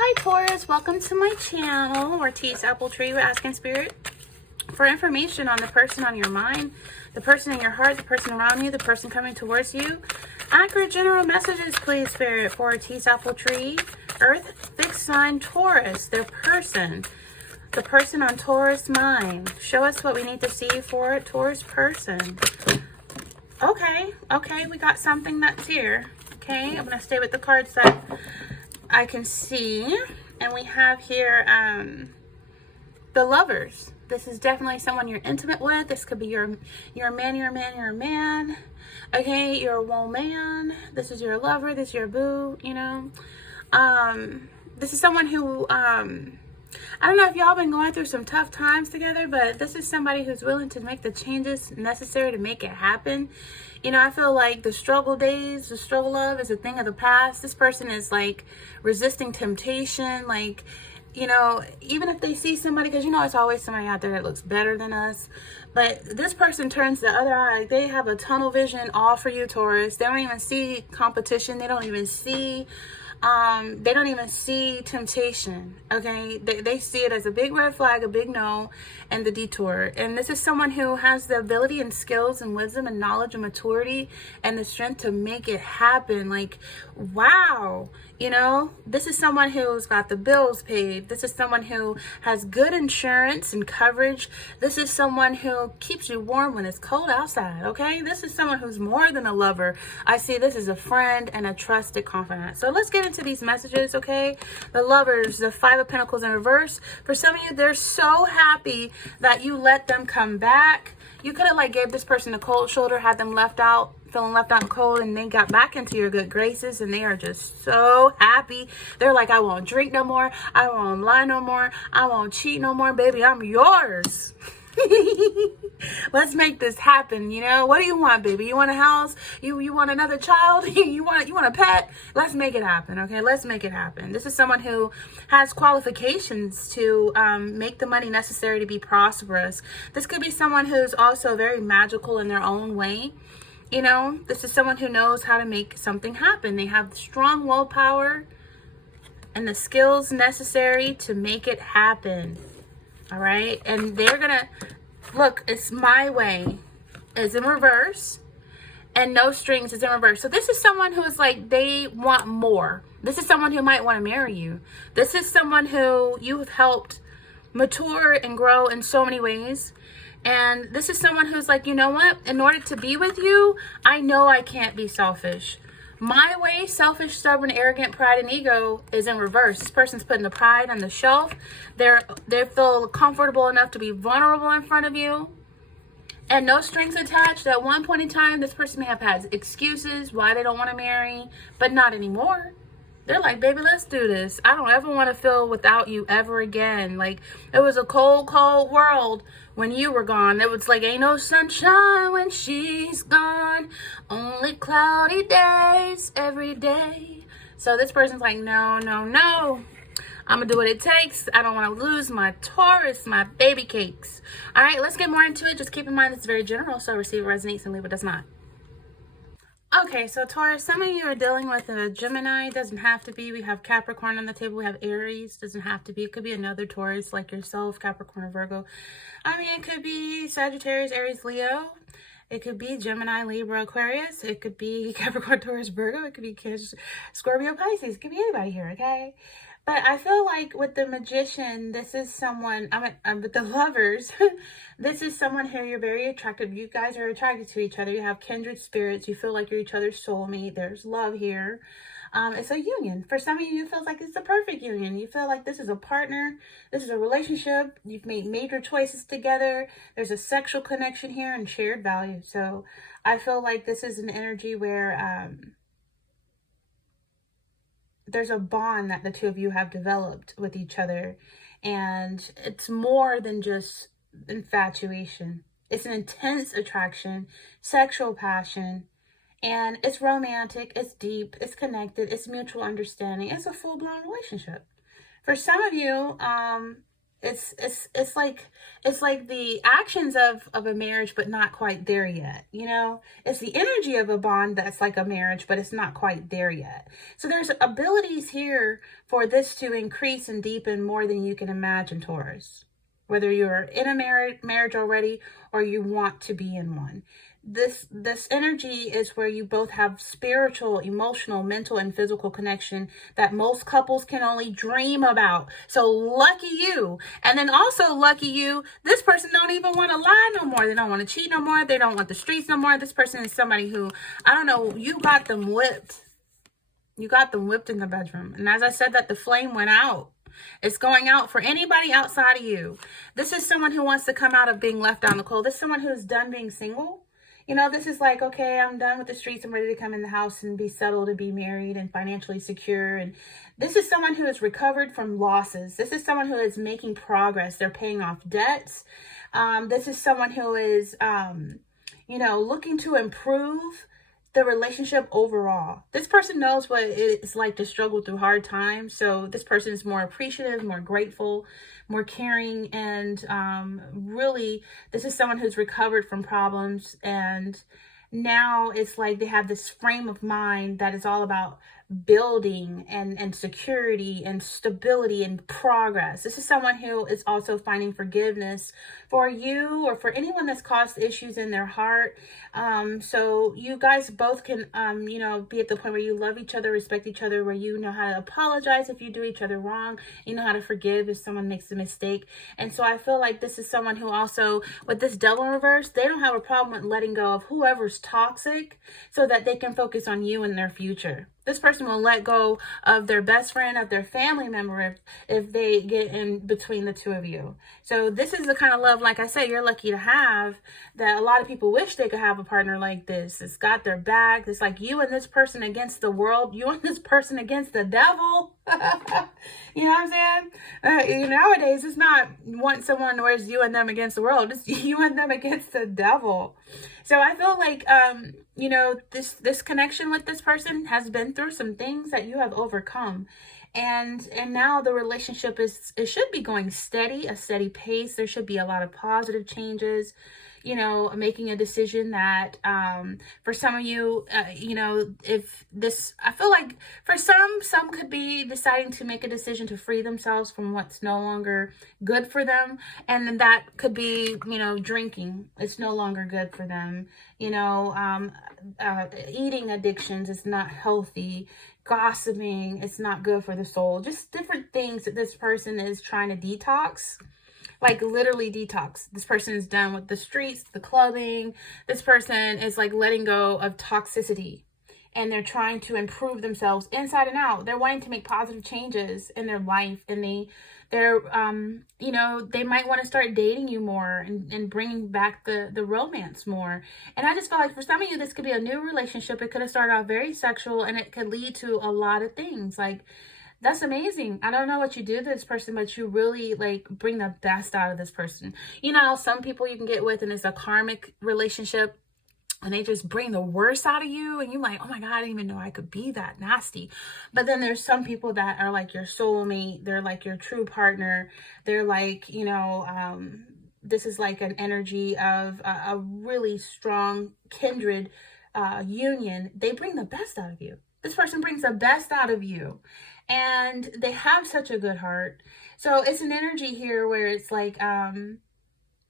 Hi Taurus, welcome to my channel, Ortiz Apple Tree. We're asking Spirit for information on the person on your mind, the person in your heart, the person around you, the person coming towards you. Accurate general messages, please, Spirit, for Ortiz Apple Tree, Earth, fixed sign, Taurus, their person. The person on Taurus mind. Show us what we need to see for a Taurus person. Okay, we got something that's here. Okay, I'm going to stay with the cards that I can see. And we have here the Lovers. This is definitely someone you're intimate with. This could be your man. Okay, you're a woman. This is your lover. This is your boo, you know. This is someone who, I don't know if y'all been going through some tough times together, but this is somebody who's willing to make the changes necessary to make it happen. You know, I feel like the struggle days, the struggle love is a thing of the past. This person is like resisting temptation, like, you know, even if they see somebody, because you know it's always somebody out there that looks better than us, but this person turns the other eye. They have a tunnel vision all for you, Taurus. They don't even see competition. They don't even see temptation. Okay, they see it as a big red flag, a big no, and the detour. And this is someone who has the ability and skills and wisdom and knowledge and maturity and the strength to make it happen. Like, wow, you know, this is someone who's got the bills paid. This is someone who has good insurance and coverage. This is someone who keeps you warm when it's cold outside. Okay, this is someone who's more than a lover. I see this as a friend and a trusted confidant. So let's get into these messages. Okay, the Lovers, the Five of Pentacles in reverse. For some of you, they're so happy that you let them come back. You could have like gave this person a cold shoulder, had them left out, feeling left out and cold, and they got back into your good graces, and they are just so happy. They're like, I won't drink no more, I won't lie no more, I won't cheat no more, baby, I'm yours. Let's make this happen. You know, what do you want, baby? You want a house? You want another child? you want a pet? Let's make it happen. Okay, let's make it happen. This is someone who has qualifications to make the money necessary to be prosperous. This could be someone who's also very magical in their own way. You know, this is someone who knows how to make something happen. They have strong willpower and the skills necessary to make it happen. All right, and they're gonna look, it's my way is in reverse, and no strings is in reverse. So this is someone who is like, they want more. This is someone who might want to marry you. This is someone who you have helped mature and grow in so many ways. And this is someone who's like, you know what, in order to be with you, I know I can't be selfish. My way, selfish, stubborn, arrogant, pride, and ego is in reverse. This person's putting the pride on the shelf. They feel comfortable enough to be vulnerable in front of you. And no strings attached. At one point in time, this person may have had excuses why they don't want to marry, but not anymore. They're like, baby, let's do this. I don't ever want to feel without you ever again. Like, it was a cold, cold world when you were gone. It was like, ain't no sunshine when she's gone. Only cloudy days every day. So this person's like, no. I'm going to do what it takes. I don't want to lose my Taurus, my baby cakes. All right, let's get more into it. Just keep in mind it's very general, so receive what resonates and leave what does not. Okay, so Taurus, some of you are dealing with a Gemini. Doesn't have to be. We have Capricorn on the table. We have Aries. Doesn't have to be. It could be another Taurus like yourself, Capricorn or Virgo. I mean, it could be Sagittarius, Aries, Leo. It could be Gemini, Libra, Aquarius. It could be Capricorn, Taurus, Virgo. It could be Cancer, Scorpio, Pisces. It could be anybody here, okay? But I feel like with the Magician, this is someone, with the Lovers, this is someone who you're very attracted. You guys are attracted to each other. You have kindred spirits. You feel like you're each other's soulmate. There's love here. It's a union. For some of you, it feels like it's a perfect union. You feel like this is a partner. This is a relationship. You've made major choices together. There's a sexual connection here and shared value. So I feel like this is an energy where there's a bond that the two of you have developed with each other. And it's more than just infatuation. It's an intense attraction, sexual passion, and it's romantic, it's deep, it's connected, it's mutual understanding. It's a full-blown relationship. For some of you, It's like the actions of a marriage, but not quite there yet. It's the energy of a bond that's like a marriage, but it's not quite there yet. So there's abilities here for this to increase and deepen more than you can imagine, Taurus. Whether you're in a marriage already or you want to be in one, this energy is where you both have spiritual, emotional, mental, and physical connection that most couples can only dream about. So lucky you. And then also lucky you, this person don't even want to lie no more. They don't want to cheat no more. They don't want the streets no more. This person is somebody who, I don't know, you got them whipped. You got them whipped in the bedroom. And as I said, that the flame went out. It's going out for anybody outside of you. This is someone who wants to come out of being left out in the cold. This is someone who's done being single. This is like, okay, I'm done with the streets. I'm ready to come in the house and be settled and be married and financially secure. And this is someone who has recovered from losses. This is someone who is making progress. They're paying off debts. This is someone who is, looking to improve the relationship overall. This person knows what it's like to struggle through hard times. So this person is more appreciative, more grateful, more caring. And really, this is someone who's recovered from problems. And now it's like they have this frame of mind that is all about building and security and stability and progress. This is someone who is also finding forgiveness for you or for anyone that's caused issues in their heart. So you guys both can, be at the point where you love each other, respect each other, where you know how to apologize if you do each other wrong. You know how to forgive if someone makes a mistake. And so I feel like this is someone who also, with this devil in reverse, they don't have a problem with letting go of whoever's toxic so that they can focus on you and their future. This person will let go of their best friend, of their family member, if they get in between the two of you. So this is the kind of love, like I said, you're lucky to have, that a lot of people wish they could have a partner like this. It's got their back. It's like you and this person against the world. You and this person against the devil. You know what I'm saying? Nowadays, it's not want someone where it's you and them against the world. It's you and them against the devil. So I feel like, this connection with this person has been through some things that you have overcome. And now the relationship it should be going steady, a steady pace. There should be a lot of positive changes, making a decision that, for some of you, if this, I feel like for some could be deciding to make a decision to free themselves from what's no longer good for them. And that could be, drinking. It's no longer good for them. Eating addictions is not healthy. Gossiping, it's not good for the soul. Just different things that this person is trying to detox. Like literally detox. This person is done with the streets, the clubbing. This person is like letting go of toxicity. And they're trying to improve themselves inside and out. They're wanting to make positive changes in their life. And they might want to start dating you more and bringing back the romance more. And I just feel like for some of you, this could be a new relationship. It could have started off very sexual and it could lead to a lot of things. Like, that's amazing. I don't know what you do to this person, but you really bring the best out of this person. Some people you can get with and it's a karmic relationship and they just bring the worst out of you and you're like, oh my God, I didn't even know I could be that nasty. But then there's some people that are like your soulmate. They're like your true partner. They're like, this is like an energy of a really strong kindred union. They bring the best out of you. This person brings the best out of you. And they have such a good heart. So it's an energy here where it's like,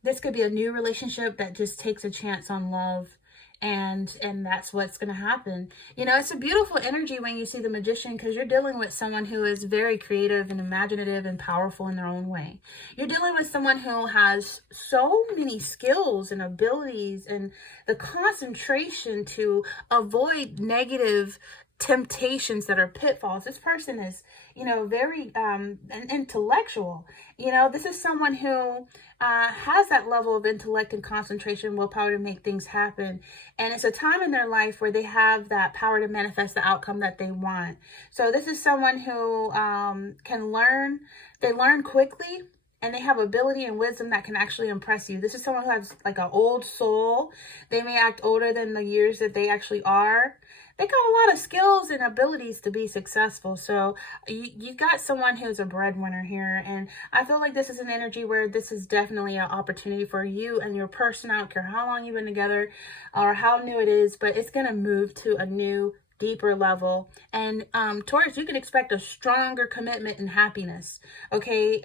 this could be a new relationship that just takes a chance on love. And that's what's going to happen. It's a beautiful energy when you see the Magician, because you're dealing with someone who is very creative and imaginative and powerful in their own way. You're dealing with someone who has so many skills and abilities and the concentration to avoid negative temptations that are pitfalls. This person is, very intellectual. This is someone who has that level of intellect and concentration, willpower to make things happen. And it's a time in their life where they have that power to manifest the outcome that they want. So this is someone who can learn. They learn quickly. And they have ability and wisdom that can actually impress you. This is someone who has like an old soul. They may act older than the years that they actually are. they got a lot of skills and abilities to be successful. So you got someone who's a breadwinner here. And I feel like this is an energy where this is definitely an opportunity for you and your person. I don't care how long you've been together or how new it is, but it's going to move to a new, deeper level. And Taurus, you can expect a stronger commitment and happiness. Okay.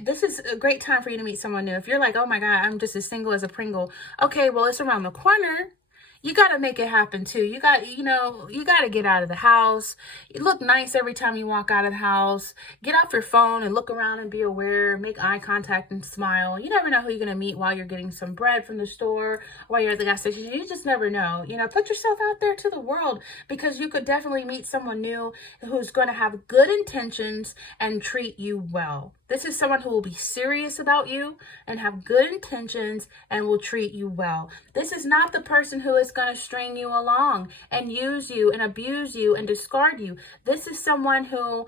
This is a great time for you to meet someone new. If you're like, oh my God, I'm just as single as a Pringle. Okay, well, it's around the corner. You got to make it happen too. You got to get out of the house. You look nice every time you walk out of the house. Get off your phone and look around and be aware. Make eye contact and smile. You never know who you're going to meet while you're getting some bread from the store, while you're at the gas station. You just never know. Put yourself out there to the world, because you could definitely meet someone new who's going to have good intentions and treat you well. This is someone who will be serious about you and have good intentions and will treat you well. This is not the person who is going to string you along and use you and abuse you and discard you. This is someone who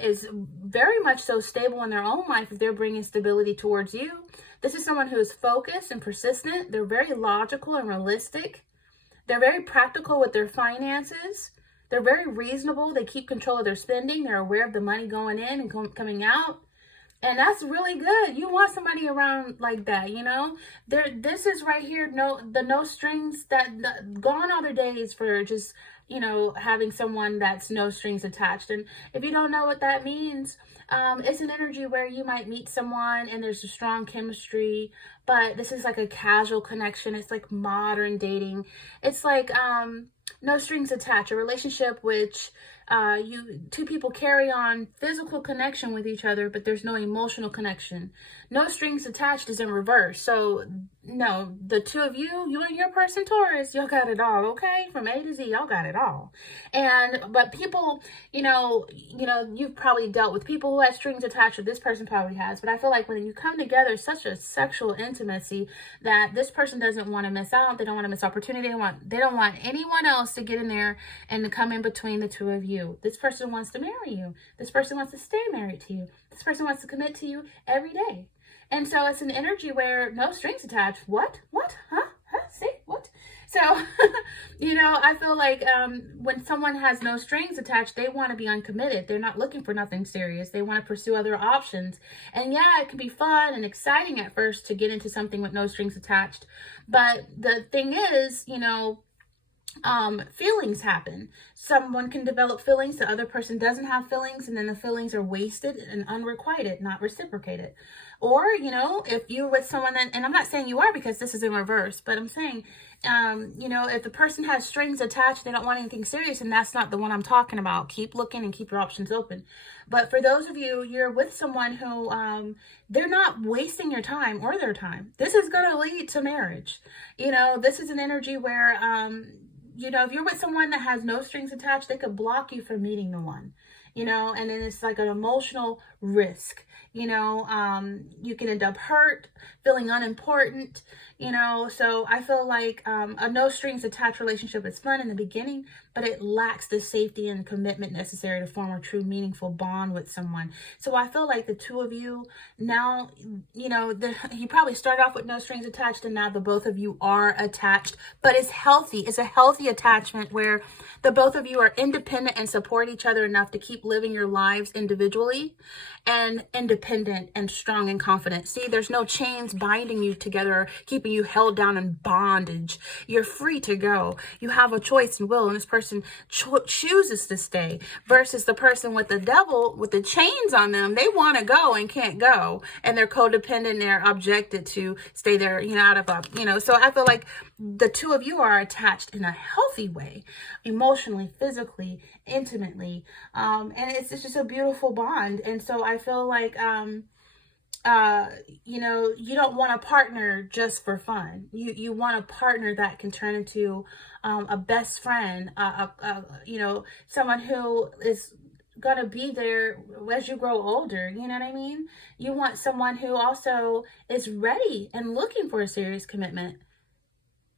is very much so stable in their own life if they're bringing stability towards you. This is someone who is focused and persistent. They're very logical and realistic. They're very practical with their finances. They're very reasonable. They keep control of their spending. They're aware of the money going in and coming out. And that's really good. You want somebody around like that, This is right here, no strings, gone are the days for just, having someone that's no strings attached. And if you don't know what that means, it's an energy where you might meet someone and there's a strong chemistry, but this is like a casual connection. It's like modern dating. It's like no strings attached, a relationship which two people carry on physical connection with each other, but there's no emotional connection. No strings attached is in reverse. So no, the two of you and your person, Taurus, y'all got it all, okay? From A to Z, y'all got it all. But people, you've probably dealt with people who had strings attached, or this person probably has. But I feel like when you come together, such a sexual intimacy that this person doesn't want to miss out. They don't want to miss opportunity. They don't want anyone else to get in there and to come in between the two of you. This person wants to marry you. This person wants to stay married to you. This person wants to commit to you every day. And so it's an energy where no strings attached. What? Huh? Say what? So, I feel like when someone has no strings attached, they want to be uncommitted. They're not looking for nothing serious. They want to pursue other options. And yeah, it can be fun and exciting at first to get into something with no strings attached. But the thing is, feelings happen. Someone can develop feelings, the other person doesn't have feelings, and then the feelings are wasted and unrequited, not reciprocated. Or, if you're with someone and I'm not saying you are, because this is in reverse, but I'm saying, if the person has strings attached, they don't want anything serious, and that's not the one I'm talking about. Keep looking and keep your options open. But for those of you, you're with someone who, they're not wasting your time or their time. This is going to lead to marriage. This is an energy where, if you're with someone that has no strings attached, they could block you from meeting the one, and then it's like an emotional risk. You can end up hurt, feeling unimportant, so I feel like a no strings attached relationship is fun in the beginning, but it lacks the safety and commitment necessary to form a true meaningful bond with someone. So I feel like the two of you now, you probably start off with no strings attached, and now the both of you are attached, but it's healthy. It's a healthy attachment where the both of you are independent and support each other enough to keep living your lives individually and independent and strong and confident. See, there's no chains binding you together, keeping you held down in bondage. You're free to go. You have a choice and will, and this person chooses to stay, versus the person with the devil, with the chains on them. They want to go and can't go, and they're codependent. They're objected to stay there, out of a, so I feel like the two of you are attached in a healthy way, emotionally, physically, intimately, and it's just a beautiful bond. And so I feel like you don't want a partner just for fun. You want a partner that can turn into a best friend, someone who is gonna be there as you grow older. You know what I mean? You want someone who also is ready and looking for a serious commitment.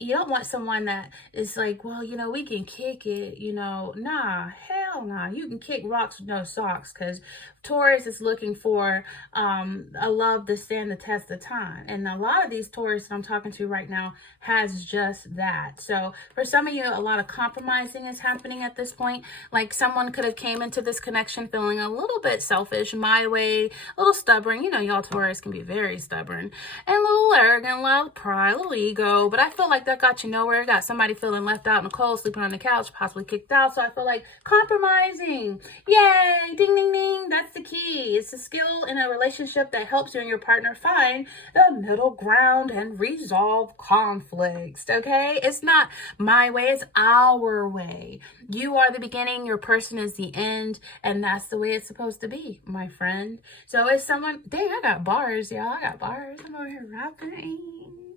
You don't want someone that is like, well, we can kick it, nah, hell hell no, you can kick rocks with no socks, because Taurus is looking for a love to stand the test of time. And a lot of these Taurus that I'm talking to right now has just that. So for some of you, a lot of compromising is happening at this point. Like someone could have came into this connection feeling a little bit selfish, my way, a little stubborn. You know, y'all Taurus can be very stubborn and a little arrogant, a little pride, a little ego. But I feel like that got you nowhere. Got somebody feeling left out in the cold, sleeping on the couch, possibly kicked out. So I feel like compromising. Yay! Ding, ding, ding. That's the key. It's a skill in a relationship that helps you and your partner find the middle ground and resolve conflicts. Okay? It's not my way, it's our way. You are the beginning, your person is the end, and that's the way it's supposed to be, my friend. So if someone, dang, I got bars, y'all. I got bars. I'm over here rapping.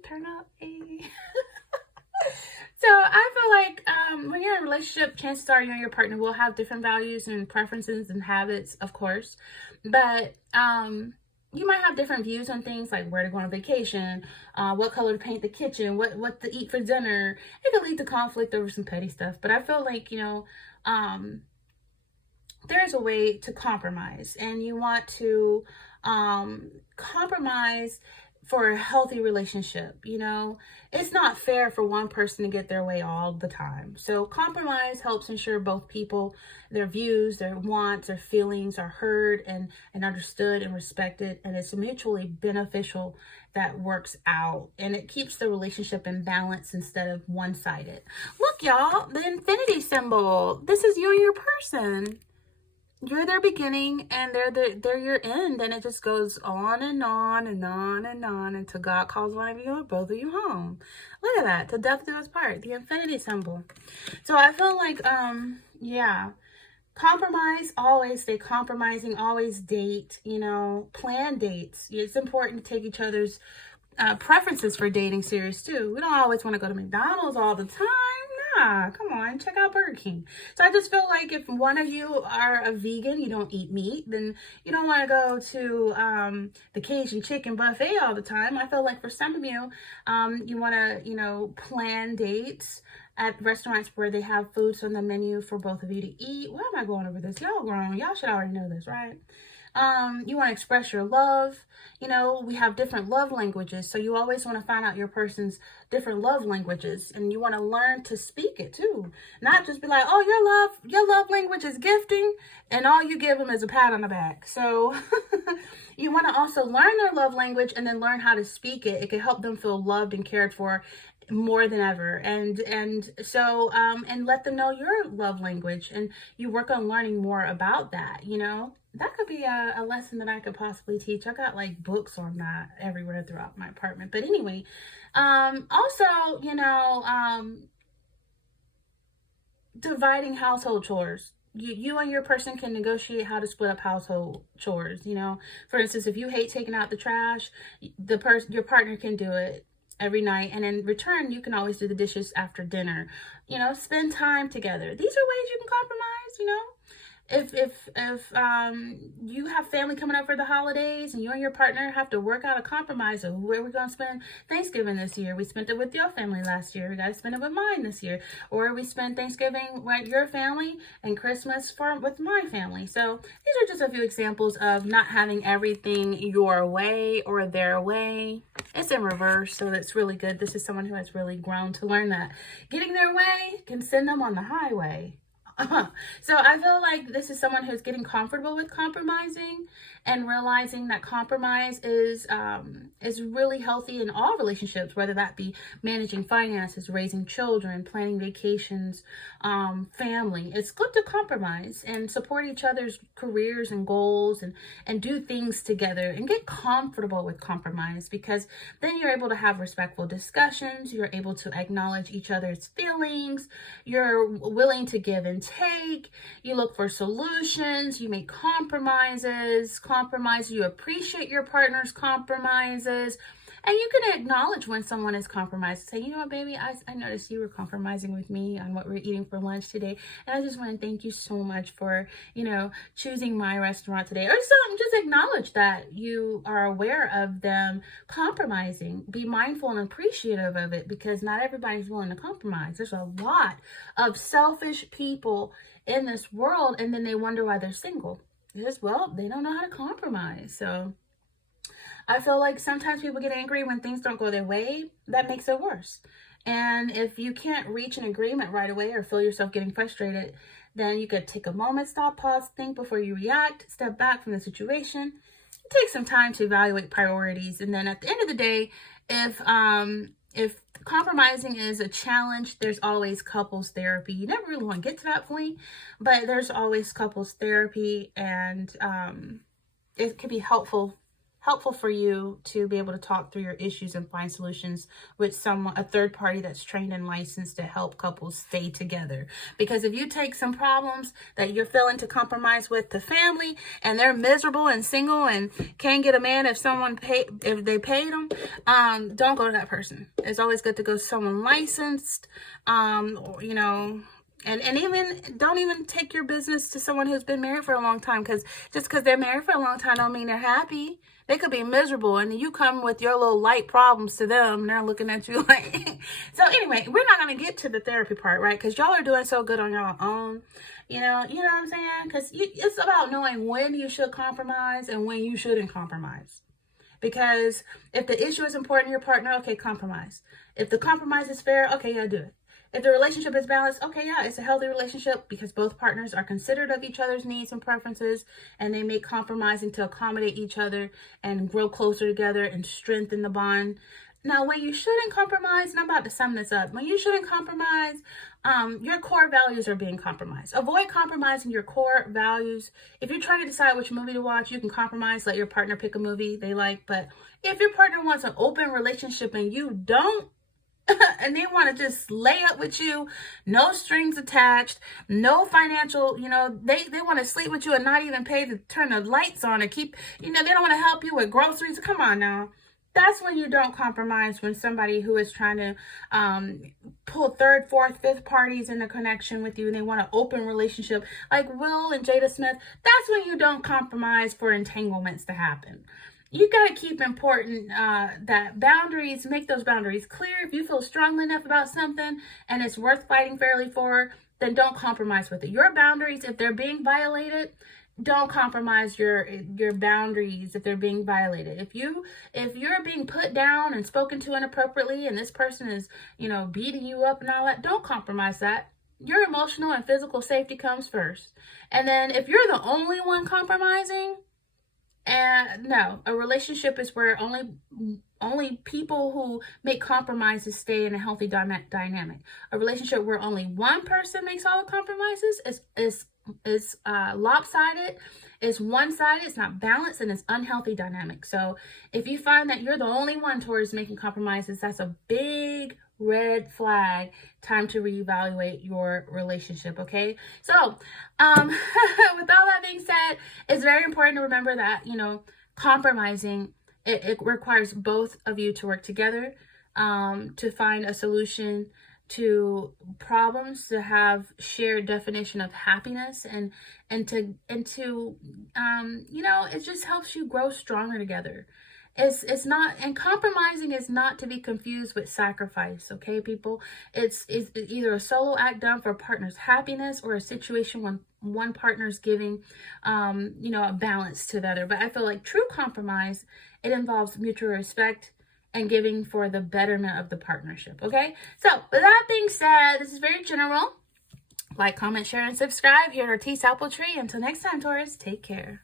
Turn up. So I feel like when you're in a relationship, chances are you and your partner will have different values and preferences and habits, of course. But you might have different views on things like where to go on vacation, what color to paint the kitchen, what to eat for dinner. It could lead to conflict over some petty stuff. But I feel like, there's a way to compromise, and you want to compromise for a healthy relationship. It's not fair for one person to get their way all the time. So compromise helps ensure both people, their views, their wants, their feelings are heard and understood and respected. And it's mutually beneficial that works out. And it keeps the relationship in balance instead of one-sided. Look, y'all, the infinity symbol. This is you and your person. You're their beginning and they're your end, and it just goes on and on and on and on until God calls one of you or both of you home. Look at that, to death do us part, the infinity symbol. So I feel like compromise, always stay compromising, always date, plan dates. It's important to take each other's preferences for dating serious too. We don't always want to go to McDonald's all the time. Come on, check out Burger King. So I just feel like if one of you are a vegan, you don't eat meat, then you don't want to go to the Cajun chicken buffet all the time. I feel like for some of you, you want to, plan dates at restaurants where they have foods on the menu for both of you to eat. Why am I going over this? Y'all grown. Y'all should already know this, right? You want to express your love. We have different love languages. So you always want to find out your person's different love languages, and you want to learn to speak it too. Not just be like, oh, your love language is gifting, and all you give them is a pat on the back. So you want to also learn their love language and then learn how to speak it. It can help them feel loved and cared for more than ever, and so let them know your love language, and you work on learning more about that. That could be a lesson that I could possibly teach. I got like books on that everywhere throughout my apartment. But anyway, also, dividing household chores. You and your person can negotiate how to split up household chores. For instance, if you hate taking out the trash, your partner can do it every night, and in return you can always do the dishes after dinner. Spend time together. These are ways you can compromise. If you have family coming up for the holidays and you and your partner have to work out a compromise of where we're going to spend Thanksgiving this year. We spent it with your family last year. We got to spend it with mine this year. Or we spend Thanksgiving with your family and Christmas with my family. So these are just a few examples of not having everything your way or their way. It's in reverse, so that's really good. This is someone who has really grown to learn that getting their way can send them on the highway. So I feel like this is someone who's getting comfortable with compromising and realizing that compromise is really healthy in all relationships, whether that be managing finances, raising children, planning vacations, family. It's good to compromise and support each other's careers and goals and do things together and get comfortable with compromise, because then you're able to have respectful discussions. You're able to acknowledge each other's feelings. You're willing to give and take. You look for solutions. You make compromises. You appreciate your partner's compromises. And you can acknowledge when someone is compromised. Say, you know what, baby, I noticed you were compromising with me on what we're eating for lunch today. And I just want to thank you so much for, choosing my restaurant today. Or something. Just acknowledge that you are aware of them compromising. Be mindful and appreciative of it, because not everybody's willing to compromise. There's a lot of selfish people in this world, and then they wonder why they're single. Because, well, they don't know how to compromise. So I feel like sometimes people get angry when things don't go their way. That makes it worse. And if you can't reach an agreement right away or feel yourself getting frustrated, then you could take a moment, stop, pause, think before you react, step back from the situation, take some time to evaluate priorities. And then at the end of the day, if compromising is a challenge, there's always couples therapy. You never really want to get to that point, but there's always couples therapy, and it can be helpful for you to be able to talk through your issues and find solutions with a third party that's trained and licensed to help couples stay together. Because if you take some problems that you're feeling to compromise with the family, and they're miserable and single and can't get a man if they paid them, don't go to that person. It's always good to go to someone licensed, you know. And even don't even take your business to someone who's been married for a long time, because just because they're married for a long time don't mean they're happy. They could be miserable, and you come with your little light problems to them, and they're looking at you like. So anyway, we're not going to get to the therapy part, right? Because y'all are doing so good on your own. You know what I'm saying? Because it's about knowing when you should compromise and when you shouldn't compromise. Because if the issue is important to your partner, okay, compromise. If the compromise is fair, okay, yeah, do it. If the relationship is balanced, okay, yeah, it's a healthy relationship because both partners are considerate of each other's needs and preferences, and they make compromising to accommodate each other and grow closer together and strengthen the bond. Now, when you shouldn't compromise, and I'm about to sum this up, when you shouldn't compromise, your core values are being compromised. Avoid compromising your core values. If you're trying to decide which movie to watch, you can compromise, let your partner pick a movie they like. But if your partner wants an open relationship and you don't, and they want to just lay up with you, no strings attached, no financial, they want to sleep with you and not even pay to turn the lights on and keep, they don't want to help you with groceries. Come on now. That's when you don't compromise, when somebody who is trying to pull third, fourth, fifth parties in a connection with you and they want an open relationship like Will and Jada Smith. That's when you don't compromise for entanglements to happen. You got to keep important that boundaries, make those boundaries clear. If you feel strongly enough about something and it's worth fighting fairly for, then don't compromise with it. Your boundaries, if they're being violated, don't compromise your boundaries if they're being violated. If you're being put down and spoken to inappropriately and this person is, beating you up and all that, don't compromise that. Your emotional and physical safety comes first. And then if you're the only one compromising, and no, a relationship is where only people who make compromises stay in a healthy dynamic. A relationship where only one person makes all the compromises is lopsided, it's one-sided, it's not balanced, and it's unhealthy dynamic. So if you find that you're the only one towards making compromises, that's a big red flag. Time to reevaluate your relationship. Okay, so with all that being said, it's very important to remember that compromising, it requires both of you to work together to find a solution to problems, to have shared definition of happiness, and to it just helps you grow stronger together. It's not, and compromising is not to be confused with sacrifice, okay, people? It's either a solo act done for a partner's happiness or a situation when one partner's giving, a balance to the other. But I feel like true compromise, it involves mutual respect and giving for the betterment of the partnership, okay? So with that being said, this is very general. Like, comment, share, and subscribe here at Ortiz Apple Tree. Until next time, Taurus, take care.